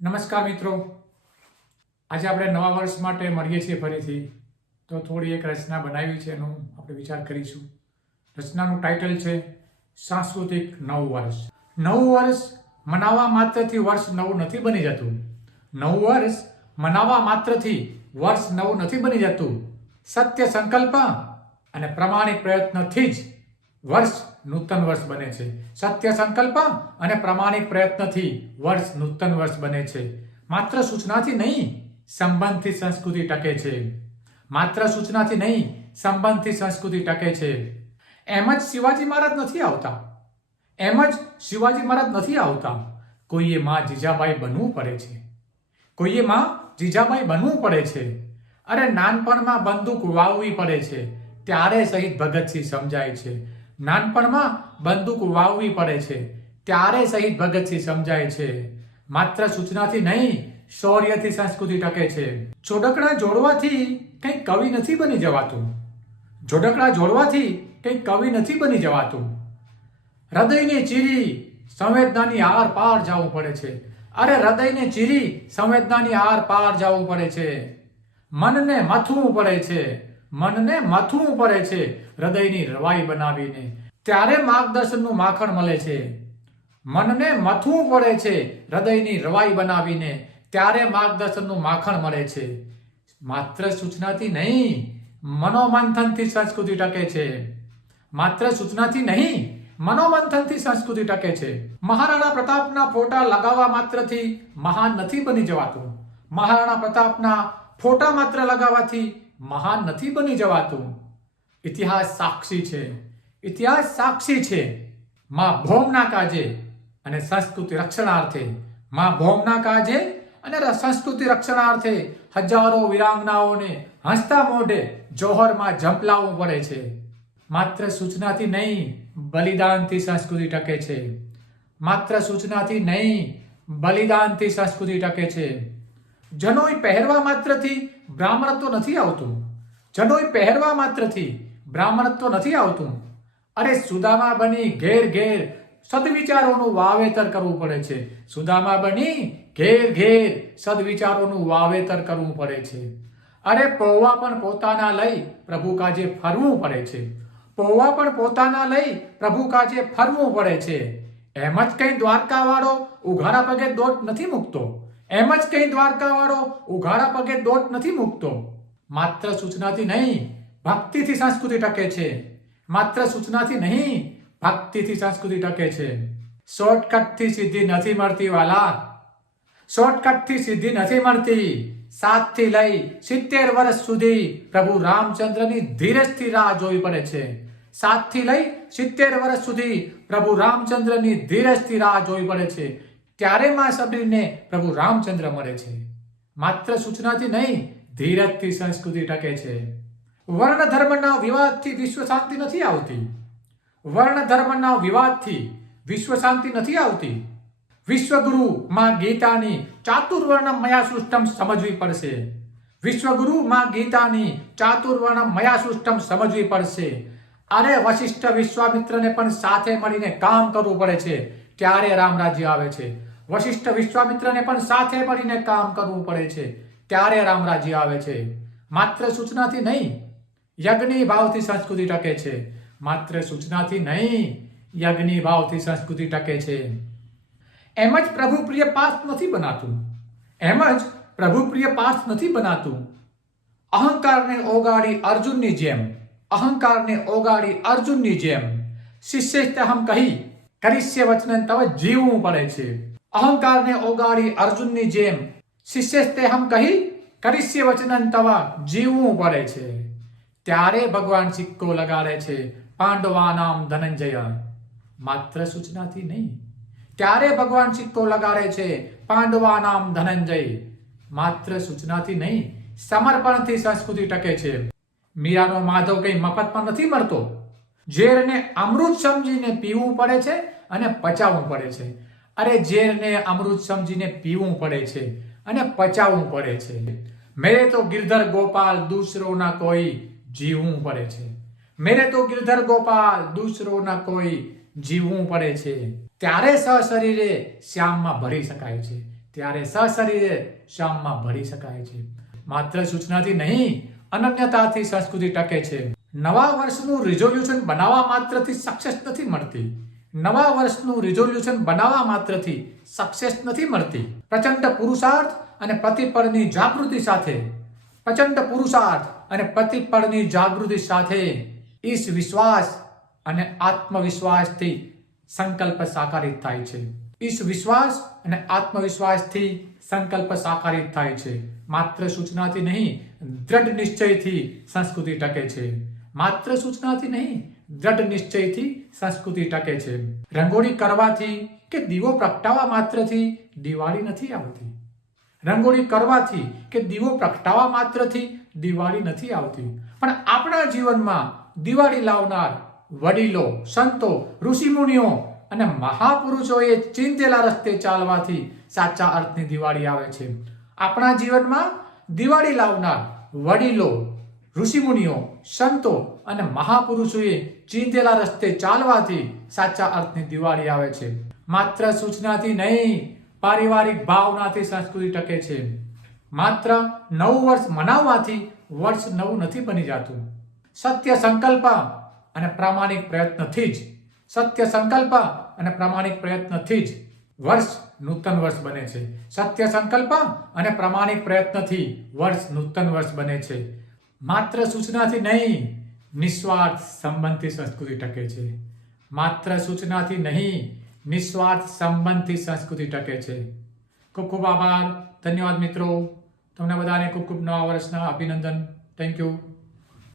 નમસ્કાર મિત્રો, આજે આપણે નવા વર્ષ માટે મળીએ છીએ ફરીથી. તો થોડી એક રચના બનાવી છે, એનું આપણે વિચાર કરીશું. રચનાનું ટાઇટલ છે સાંસ્કૃતિક નવું વર્ષ. નવું વર્ષ મનાવવા માત્રથી વર્ષ નવું નથી બની જતું. નવું વર્ષ મનાવવા માત્રથી વર્ષ નવું નથી બની જતું. સત્ય સંકલ્પ અને પ્રામાણિક પ્રયત્નથી જ વર્ષ નૂતન વર્ષ બને છે. સત્ય સંકલ્પ અને પ્રામાણિક પ્રયત્નથી વર્ષ નૂતન વર્ષ બને છે. માત્ર સૂચનાથી નહીં, સંબંધથી સંસ્કૃતિ ટકે છે. માત્ર સૂચનાથી નહીં, સંબંધથી સંસ્કૃતિ ટકે છે. એમ જ શિવાજી મહારાજ નથી આવતા. એમ જ શિવાજી મહારાજ નથી આવતા. કોઈએ માં જીજાબાઈ બનવું પડે છે. કોઈએ માં જીજાબાઈ બનવું પડે છે. અરે નાનપણમાં બંદૂક વાવવી પડે છે, ત્યારે શહીદ ભગતસિંહ સમજાય છે. નાનપણમાં બંદૂક વાવવી પડે છે, ત્યારે શહીદ ભગતસિંહ સમજાય છે. માત્ર સૂચનાથી નહીં, શૌર્યથી સંસ્કૃતિ ટકે છે. જોડકણા જોડવાથી કંઈ કવિ નથી બની જવાતું. જોડકણા જોડવાથી કંઈ કવિ નથી બની જવાતું. હૃદયને ચીરી સંવેદનાની આર પાર જવું પડે છે. અરે હૃદયને ચીરી સંવેદનાની આર પાર જવું પડે છે. મનને મથવું પડે છે. મનને મથવું પડે છે હૃદયની રવાઈ બનાવીને, ત્યારે માર્ગદર્શનનું માખણ મળે છે. મનને મથવું પડે છે હૃદયની રવાઈ બનાવીને, ત્યારે માર્ગદર્શનનું માખણ મળે છે. માત્ર સૂચનાથી નહીં, મનોમંથનથી સંસ્કૃતિ ટકે છે. માત્ર સૂચનાથી નહીં, મનોમંથનથી સંસ્કૃતિ ટકે છે. મહારાણા પ્રતાપના ફોટા લગાવવા માત્રથી મહાન નથી બની જવાતું. મહારાણા પ્રતાપના ફોટા માત્ર લગાવવાથી મહાન નથી બની જવાતું. ઇતિહાસ સાક્ષી છે. ઇતિહાસ સાક્ષી છે. માં ભૌમના કાજે અને સંસ્કૃતિ રક્ષણાર્થે, માં ભૌમના કાજે અને સંસ્કૃતિ રક્ષણાર્થે હજારો વીરાંગનાઓને હસતા મોઢે જોહરમાં ઝંપલાવવું પડે છે. માત્ર સૂચનાથી નહીં, બલિદાનથી સંસ્કૃતિ ટકે છે. માત્ર સૂચનાથી નહીં, બલિદાનથી સંસ્કૃતિ ટકે છે. જનોઈ પહેરવા માત્રથી બ્રાહ્મણત્વ નથી આવતું. જનોઈ પહેરવા માત્રથી બ્રાહ્મણત્વ નથી આવતું. અરે સુદામા બની ઘેર ઘેર સદવિચારોનું વાવેતર કરવું પડે છે. સુદામા બની ઘેર ઘેર સદવિચારોનું વાવેતર કરવું પડે છે. અરે પૌવા પણ પોતાના લઈ પ્રભુ કાજે ફરવું પડે છે. પૌવા પણ પોતાના લઈ પ્રભુ કાજે ફરવું પડે છે. એમ જ કઈ દ્વારકા વાળો ઉઘાડા પગે દોટ નથી મૂકતો. એમ જ કઈ દ્વારકા વાળો ઉઘાડા પગે દોટ નથી મૂકતો. માત્ર સૂચનાથી નહીં, ભક્તિથી સંસ્કૃતિ ટકે છે. માત્ર સૂચનાથી નહીં, ભક્તિથી સંસ્કૃતિ ટકે છે. શોર્ટકટથી સિદ્ધિ નથી મળતી વાલા. શોર્ટકટથી સિદ્ધિ નથી મળતી. 7 થી લઈ 70 વર્ષ સુધી પ્રભુ રામચંદ્રની ધીરજથી રાહ જોવી પડે છે. 7 થી લઈ 70 વર્ષ સુધી પ્રભુ રામચંદ્રની ધીરજથી રાહ જોવી પડે છે. ત્યારે માં સબરીને પ્રભુ રામચંદ્ર મળે છે. માત્ર સૂચનાથી નહીં, ધીરજથી સંસ્કૃતિ ટકે છે. વર્ણ ધર્મના વિવાદથી વિશ્વ શાંતિ નથી આવતી. વર્ણ ધર્મના વિવાદથી વિશ્વ શાંતિ નથી આવતી. વિશ્વગુરુ માં ગીતાની ચાતુર્વર્ણમ મયા સૃષ્ટમ સમજવી પડશે. વિશ્વગુરુ માં ગીતાની ચાતુર્વર્ણમ મયા સૃષ્ટમ સમજવી પડશે. અરે વશિષ્ઠ વિશ્વામિત્રને પણ સાથે મળીને કામ કરવું પડે છે, ત્યારે રામ રાજ્ય આવે છે. વશિષ્ઠ વિશ્વામિત્રને પણ સાથે મળીને કામ કરવું પડે છે, ત્યારે રામ રાજ્ય આવે છે. માત્ર સૂચનાથી નહીં, યજ્ઞી ભાવથી સંસ્કૃતિ ટકે છે. માત્ર સૂચનાથી નહીં, યજ્ઞી ભાવથી સંસ્કૃતિ ટકે છે. એમ જ પ્રભુ પ્રિય પાઠ નથી બનાતું. એમ જ પ્રભુ પ્રિય પાઠ નથી બનાતું. અહંકારને ઓગાળી અર્જુનની જેમ, અહંકારને ઓગાળી અર્જુનની જેમ શિષ્યસ્તહમ કહી કરીશ્ય વચન તવ જીવવું પડે છે. અહંકારને ઓગાળી અર્જુનની જેમ શિષ્યસ્તહમ કહી કરીશ્ય વચન તવ જીવવું પડે છે. ત્યારે ભગવાન સિક્કો લગાડે છે પાંડવાનામ ધનંજય. માત્ર સૂચનાથી નહીં, ત્યારે ભગવાન સિક્કો લગાડે છે પાંડવાનામ ધનંજય. માત્ર સૂચનાથી નહીં, સમર્પણથી સંસ્કૃતિ ટકે છે. મીરાનો માધવ કઈ મફતમાં નથી મળતો. ઝેરને અમૃત સમજીને પીવું પડે છે અને પચાવવું પડે છે. અરે ઝેરને અમૃત સમજીને પીવું પડે છે અને પચાવવું પડે છે. મેરે તો ગિરધર ગોપાલ દૂસરો ના કોઈ જીવવું પડે છે. મેરે તો ગિરધર ગોપાલ દૂસરો ના કોઈ જીવવું પડે છે. ત્યારે સશરીરે શ્યામમાં ભરી શકાય છે. ત્યારે સશરીરે શ્યામમાં ભળી શકાય છે. માત્ર સૂચનાથી નહીં, અનન્યતાથી સંસ્કૃતિ ટકે છે. નવા વર્ષનું રિઝોલ્યુશન બનાવવા માત્રથી સક્સેસ નથી મળતી. નવા વર્ષનું રિઝોલ્યુશન બનાવવા માત્રથી સક્સેસ નથી મળતી. પ્રચંડ પુરુષાર્થ અને પ્રતિપળની જાગૃતિ સાથે, પ્રચંડ પુરુષાર્થ અને પ્રતિપળની જાગૃતિ સાથે ઈશ વિશ્વાસ અને આત્મવિશ્વાસથી સંકલ્પ સાકારિત થાય છે. ઈશ વિશ્વાસ અને આત્મવિશ્વાસથી સંકલ્પ સાકારિત થાય છે. માત્ર સૂચનાથી નહીં, દ્રઢ નિશ્ચયથી સંસ્કૃતિ ટકે છે. માત્ર સૂચનાથી નહીં, દ્રઢ નિશ્ચયથી સંસ્કૃતિ ટકે છે. રંગોળી કરવાથી કે દીવો પ્રગટાવવા માત્રથી દિવાળી નથી આવતી. રંગોળી કરવાથી કે દીવો પ્રગટાવવા માત્રથી દિવાળી નથી આવતી. પણ આપણા જીવનમાં દિવાળી લાવનાર વડીલો, સંતો, ઋષિમુનિઓ અને મહાપુરુષોએ ચિંતેલા રસ્તે ચાલવાથી સાચા અર્થની દિવાળી આવે છે. આપણા જીવનમાં દિવાળી લાવનાર વડીલો, ઋષિમુનિઓ, સંતો અને મહાપુરુષોએ ચિંતેલા રસ્તે ચાલવાથી સાચા અર્થની દિવાળી આવે છે. માત્ર સૂચનાથી નહીં, પારિવારિક ભાવનાથી સંસ્કૃતિ ટકે છે. માત્ર નવું વર્ષ મનાવવાથી વર્ષ નવું નથી બની જતું. સત્ય સંકલ્પ અને પ્રામાણિક પ્રયત્નથી જ, સત્ય સંકલ્પ અને પ્રામાણિક પ્રયત્નથી જ વર્ષ નૂતન વર્ષ બને છે. સત્ય સંકલ્પ અને પ્રામાણિક પ્રયત્નથી વર્ષ નૂતન વર્ષ બને છે. માત્ર સૂચનાથી નહીં, નિસ્વાર્થ સંબંધથી સંસ્કૃતિ ટકે છે. માત્ર સૂચનાથી નહીં, નિસ્વાર્થ સંબંધથી સંસ્કૃતિ ટકે છે. ખૂબ ખૂબ આભાર. ધન્યવાદ મિત્રો. તમને બધાને ખૂબ ખૂબ નવા વર્ષના અભિનંદન. Thank you.